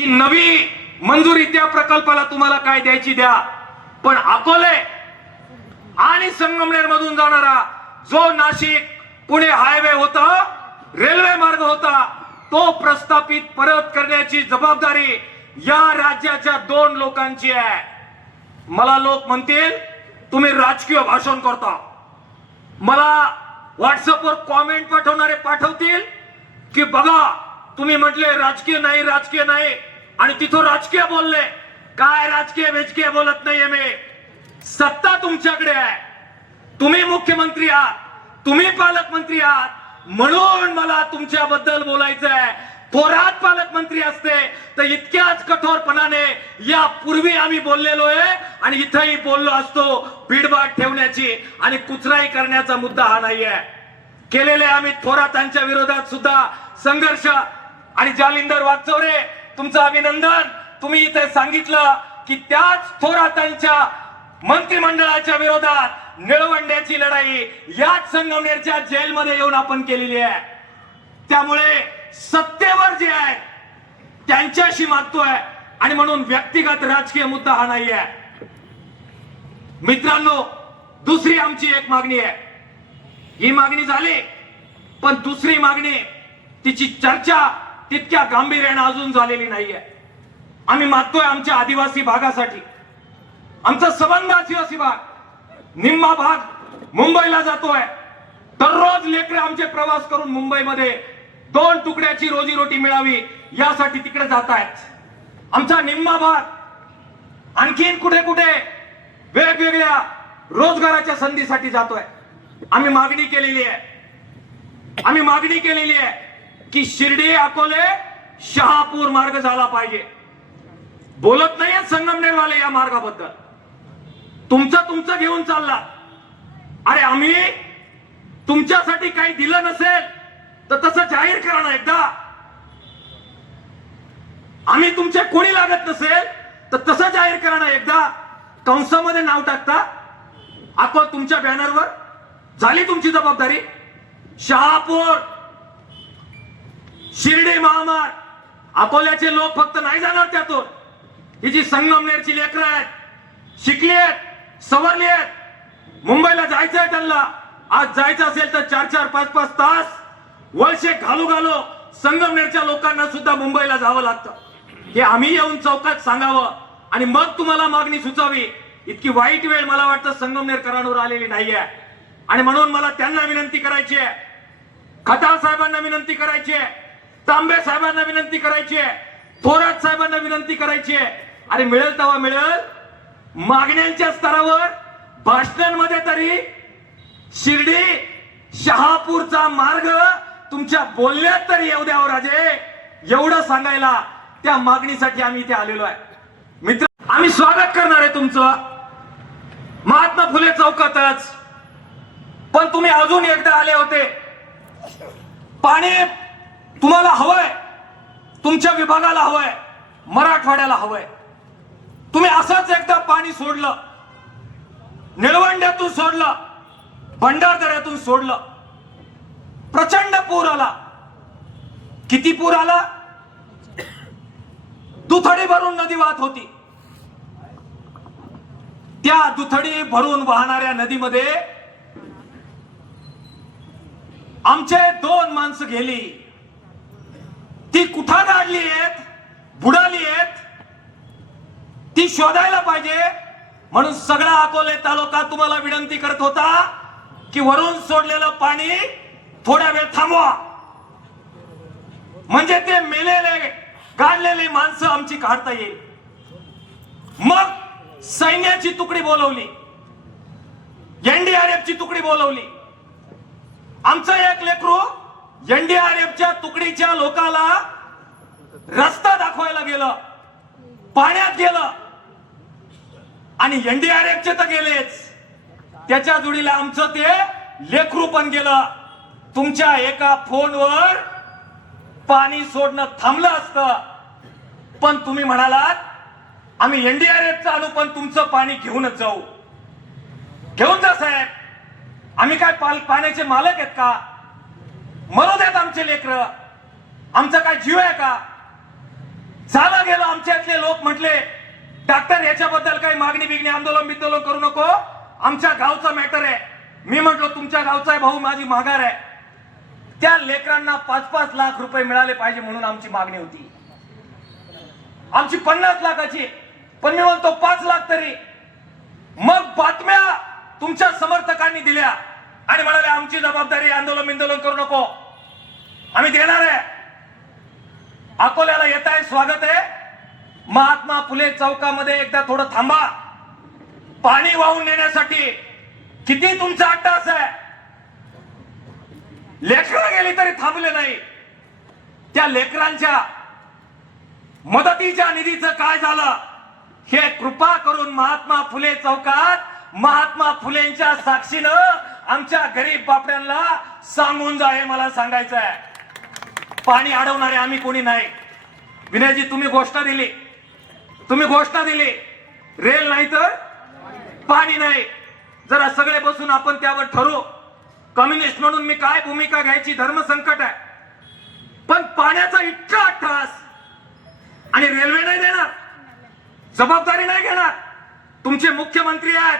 नवी मंजुरी त्या प्रकल्पाला तुम्हाला काय द्यायची द्या, पण अकोले आणि संगमनेर मधून जाणारा जो नाशिक पुणे हायवे होता, रेल्वे मार्ग होता, तो प्रस्थापित परत करण्याची जबाबदारी या राज्याच्या 2 लोकांची आहे. मला लोक म्हणतील तुम्ही राजकीय भाषण करता, मला व्हॉट्सअपवर कॉमेंट पाठवणारे पाठवतील की बघा तुम्ही म्हटले राजकीय नाही आणि तिथं राजकीय बोलले. काय राजकीय वेजकीय बोलत नाहीये मी. सत्ता तुमच्याकडे आहे, तुम्ही मुख्यमंत्री आहात, तुम्ही पालकमंत्री आहात, म्हणून मला तुमच्याबद्दल बोलायचं आहे. थोरात पालकमंत्री असते तर इतक्याच कठोरपणाने यापूर्वी आम्ही बोललेलो आहे आणि इथंही बोललो असतो. बीडबाट ठेवण्याची आणि कुचराई करण्याचा मुद्दा हा नाहीये. केलेले आम्ही थोरातांच्या विरोधात सुद्धा संघर्ष. आणि जालिंदर वागचौरे तुमचं अभिनंदन. तुम्ही इथे सांगितलं की त्याच थोरातांच्या मंत्रिमंडळाच्या विरोधात निळवंड्याची लढाई याच संगमनेरच्या जेलमध्ये येऊन आपण केलेली आहे. त्यामुळे सत्तेवर जे आहे त्यांच्याशी मागतोय आणि म्हणून व्यक्तिगत राजकीय मुद्दा हा नाही आहे. मित्रांनो, दुसरी आमची एक मागणी आहे. ही मागणी झाली, पण दुसरी मागणी तिची चर्चा तितक्या गांभीर्याने अजून झालेली नाहीये. आम्ही मागतोय आमच्या आदिवासी भागासाठी. आमचा संबंध आदिवासी भाग, निम्मा भाग मुंबईला जातोय. दररोज लेकरं आमचे प्रवास करून मुंबईमध्ये 2 तुकड्याची रोजीरोटी मिळावी यासाठी तिकडे जात आहेत. आमचा निम्मा भाग आणखीन कुठे कुठे वेगवेगळ्या रोजगाराच्या संधीसाठी जातोय. आम्ही मागणी केलेली आहे की शिर्डी अकोले शहापूर मार्ग झाला पाहिजे. बोलत नाहीये संगमनेरवाले या मार्गाबद्दल. तुमचं घेऊन चालला. अरे आम्ही तुमच्यासाठी काही दिलं नसेल तर तसं जाहीर करा ना एकदा. आम्ही तुमचे कोणी लागत नसेल तर तसं जाहीर करा ना एकदा. कंसामध्ये नाव टाकता. अकोल तुमच्या बॅनरवर झाली तुमची जबाबदारी. शहापूर शिर्डी महामार्ग, अकोल्याचे लोक फक्त नाही जाणार त्यातून. ही जी संगमनेरची लेकरं आहेत, शिकली आहेत, सवरली आहेत, मुंबईला जायचंय त्यांना. आज जायचं असेल तर 4-4, 5-5 तास वळशे घालू संगमनेरच्या लोकांना सुद्धा मुंबईला जावं लागतं. हे आम्ही येऊन चौकात सांगावं आणि मग तुम्हाला मागणी सुचावी. इतकी वाईट वेळ मला वाटतं संगमनेरकरांवर आलेली नाहीये. आणि म्हणून मला त्यांना विनंती करायची आहे, खताळ साहेबांना विनंती करायची आहे, तांबे साहेबांना विनंती करायची आहे, थोरात साहेबांना विनंती करायची आहे. अरे मिळेल तेव्हा मिळेल, मागण्यांच्या स्तरावर भाषणांमध्ये तरी शिर्डी शहापूरचा मार्ग तुमच्या बोलण्यात तरी येऊ द्यावं राजे. एवढं सांगायला त्या मागणीसाठी आम्ही इथे आलेलो आहे. मित्र, आम्ही स्वागत करणार आहे तुमचं महात्मा फुले चौकातच. पण तुम्ही अजून एकदा आले होते. पाणी तुम्हाला हवंय, तुमच्या विभागाला हवंय, मराठवाड्याला हवंय. तुम्ही असंच एकदा पाणी सोडलं, निळवंड्यातून सोडलं, भंडारदऱ्यातून सोडलं. प्रचंड पूर आला. किती पूर आला? दुथडी भरून नदी वाहत होती. त्या दुथडी भरून वाहणाऱ्या नदीमध्ये आमचे 2 माणसं गेली. ती कुठं गाडली आहेत, बुडाली आहेत, ती शोधायला पाहिजे. म्हणून सगळा अकोले तालुका तुम्हाला विनंती करत होता की वरून सोडलेलं पाणी थोड्या वेळ थांबवा, म्हणजे ते मेलेले गाडलेली माणसं आमची काढता येईल. मग सैन्याची तुकडी बोलवली, एनडीआरएफची तुकडी बोलवली. आमचं एक लेकरू एनडीआरएफच्या तुकडीच्या लोकाला रस्ता दाखवायला गेलं, पाण्यात गेलं. आणि एनडीआरएफचे तर गेलेच, त्याच्या जोडीला आमचं ते लेकरू पण गेलं. तुमच्या एका फोनवर पाणी सोडणं थांबलं असतं, पण तुम्ही म्हणालात आम्ही एनडीआरएफचं आणू पण तुमचं पाणी घेऊनच जाऊ. घेऊन जा साहेब, आम्ही काय पाण्याचे मालक आहेत का? मरू देत आमचे लेकरं, आमचा काय जीव आहे का? झालं गेलं आमच्यातले लोक म्हटले डॉक्टर याच्याबद्दल काही मागणी बिगणी आंदोलन बिंदोलन करू नको, आमच्या गावचा मॅटर आहे. मी म्हटलो तुमच्या गावचा आहे भाऊ, माझी माघार आहे. त्या लेकरांना 5-5 लाख रुपये मिळाले पाहिजे म्हणून आमची मागणी होती. आमची 50 लाखाची, पण मी म्हणतो 5 लाख तरी. मग बातम्या तुमच्या समर्थकांनी दिल्या आणि म्हणाले आमची जबाबदारी, आंदोलन बिंदोलन करू नको, आम्ही देणार आहे. अकोल्याला येत आहे, स्वागत आहे. महात्मा फुले चौकामध्ये एकदा थोडं थांबा. पाणी वाहून नेण्यासाठी किती तुमचा अट्टास आहे. लेकरं गेली तरी थांबले नाही. त्या लेकरांच्या मदतीच्या निधीचं काय झालं हे कृपा करून महात्मा फुले चौकात महात्मा फुलेंच्या साक्षीनं आमच्या गरीब बापड्यांना सांगून जा, हे मला सांगायचं आहे. पाणी अडवणारे आम्ही कोणी नाही. विनयजी तुम्ही घोषणा दिली, रेल नाही तर पाणी नाही. जरा सगळे बसून आपण त्यावर ठरवू. कम्युनिस्ट म्हणून मी काय भूमिका घ्यायची, धर्मसंकट आहे, पण पाण्याचा इतका अट्टहास आणि रेल्वे नाही देणार, जबाबदारी नाही घेणार. तुमचे मुख्यमंत्री आहेत,